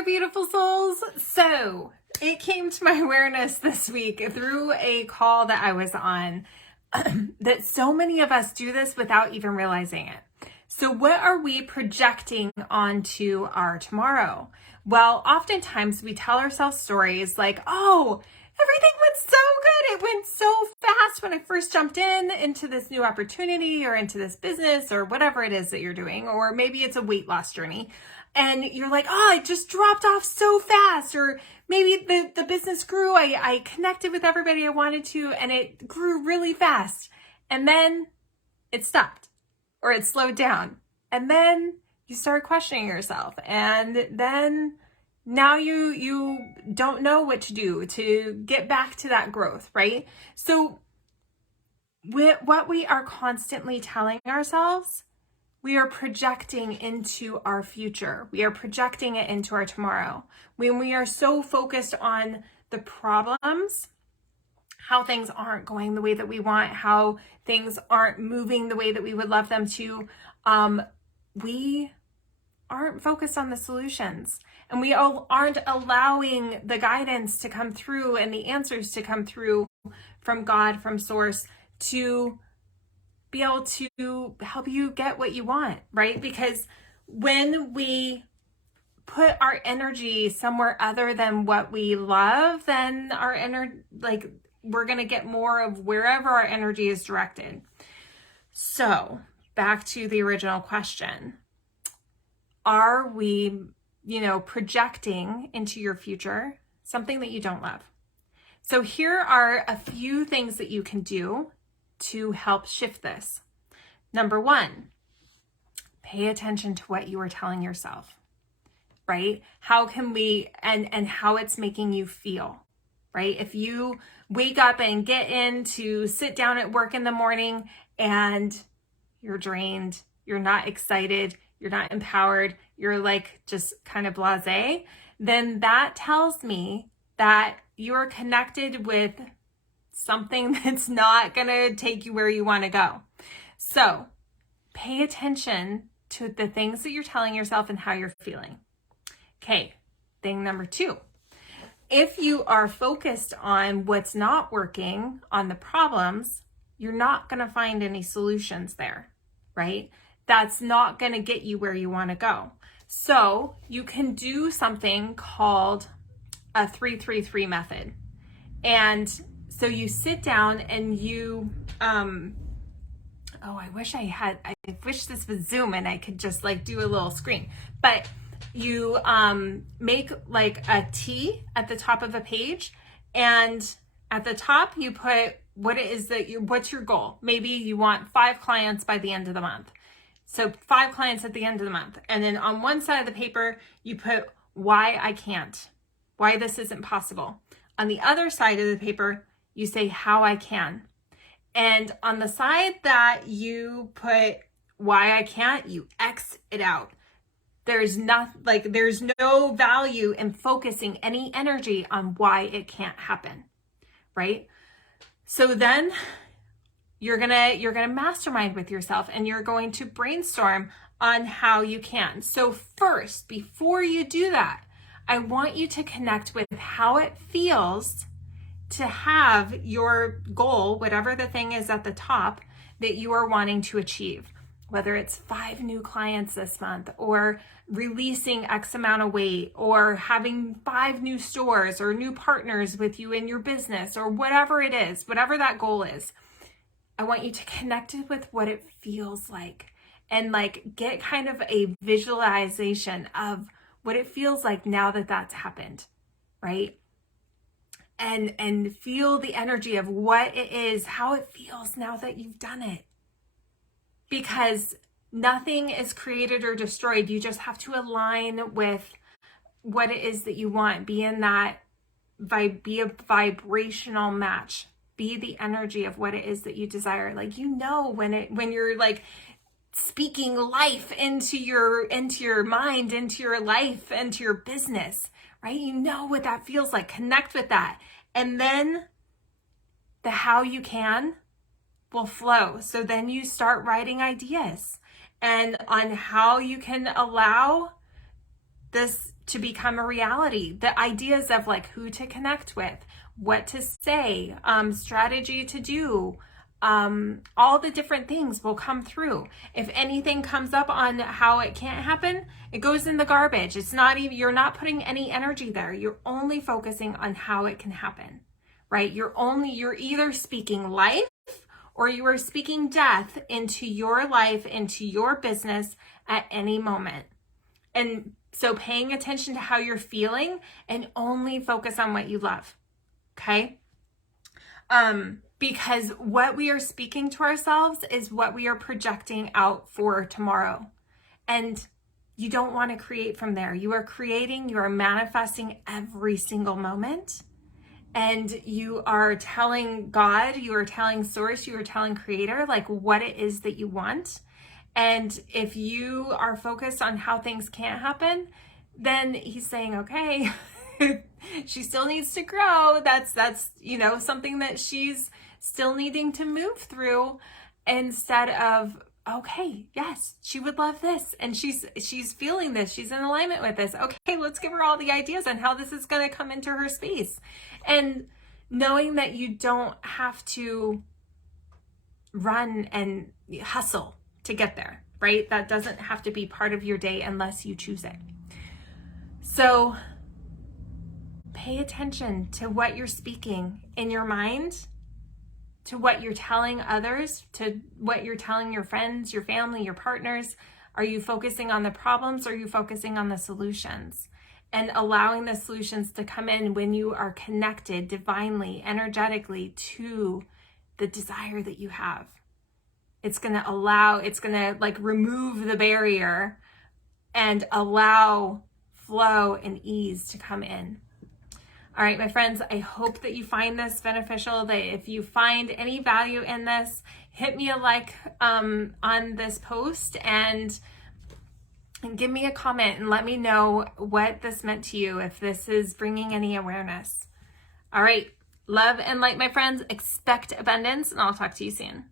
there, beautiful souls. So it came to my awareness this week through a call that I was on that so many of us do this without even realizing it. So what are we projecting onto our tomorrow? Well, oftentimes we tell ourselves stories like, oh, everything went so good. It went so fast when I first jumped into this new opportunity or into this business or whatever it is that you're doing. Or maybe it's a weight loss journey. And you're like, oh, it just dropped off so fast. Or maybe the business grew. I connected with everybody I wanted to, and it grew really fast. And then it stopped or it slowed down. And then you start questioning yourself. And then now you don't know what to do to get back to that growth, right? So what we are constantly telling ourselves, we are projecting into our future. We are projecting it into our tomorrow. When we are so focused on the problems, how things aren't going the way that we want, how things aren't moving the way that we would love them to, we aren't focused on the solutions. And we aren't allowing the guidance to come through and the answers to come through from God, from Source, to be able to help you get what you want, right? Because when we put our energy somewhere other than what we love, then our we're going to get more of wherever our energy is directed. So back to the original question. Are we, projecting into your future something that you don't love? So here are a few things that you can do to help shift this. Number one, pay attention to what you are telling yourself, right? How can we, and how it's making you feel, right? If you wake up and get in to sit down at work in the morning and you're drained, you're not excited, you're not empowered, you're like just kind of blasé, then that tells me that you're connected with something that's not going to take you where you want to go. So pay attention to the things that you're telling yourself and how you're feeling. Okay, thing number two. If you are focused on what's not working, on the problems, you're not going to find any solutions there, right? That's not going to get you where you want to go. So you can do something called a 3-3-3 method. And so you sit down and you, I wish this was Zoom and I could just do a little screen, but you make like a T at the top of a page, and at the top you put what's your goal. Maybe you want 5 clients by the end of the month. So 5 clients at the end of the month. And then on one side of the paper, you put why I can't, why this isn't possible. On the other side of the paper, you say how I can. And on the side that you put why I can't, you X it out. There's no value in focusing any energy on why it can't happen, right? So then you're gonna mastermind with yourself and you're going to brainstorm on how you can. So first, before you do that, I want you to connect with how it feels to have your goal, whatever the thing is at the top that you are wanting to achieve, whether it's 5 new clients this month or releasing X amount of weight or having 5 new stores or new partners with you in your business or whatever it is, whatever that goal is. I want you to connect it with what it feels like and get kind of a visualization of what it feels like now that that's happened, right? And feel the energy of what it is, how it feels now that you've done it. Because nothing is created or destroyed. You just have to align with what it is that you want. Be a vibrational match. Be the energy of what it is that you desire. When you're speaking life into your mind, into your life, into your business, right? You know what that feels like. Connect with that. And then the how you can will flow. So then you start writing ideas and on how you can allow this to become a reality. The ideas of like who to connect with, what to say, strategy to do, all the different things will come through. If anything comes up on how it can't happen, it goes in the garbage. It's not even, you're not putting any energy there. You're only focusing on how it can happen, right? You're either speaking life or you are speaking death into your life, into your business at any moment. And so paying attention to how you're feeling and only focus on what you love. Okay? Because what we are speaking to ourselves is what we are projecting out for tomorrow. And you don't want to create from there. You are creating, you are manifesting every single moment. And you are telling God, you are telling Source, you are telling Creator, like what it is that you want. And if you are focused on how things can't happen, then He's saying, okay, she still needs to grow. That's something that she's still needing to move through, instead of, okay, yes, she would love this. And she's feeling this. She's in alignment with this. Okay, let's give her all the ideas on how this is going to come into her space. And knowing that you don't have to run and hustle to get there, right? That doesn't have to be part of your day unless you choose it. So pay attention to what you're speaking in your mind, to what you're telling others, to what you're telling your friends, your family, your partners. Are you focusing on the problems or are you focusing on the solutions? And allowing the solutions to come in when you are connected divinely, energetically to the desire that you have. It's going to like remove the barrier and allow flow and ease to come in. All right, my friends, I hope that you find this beneficial, that if you find any value in this, hit me a like on this post and give me a comment and let me know what this meant to you, if this is bringing any awareness. All right, love and light, my friends. Expect abundance, and I'll talk to you soon.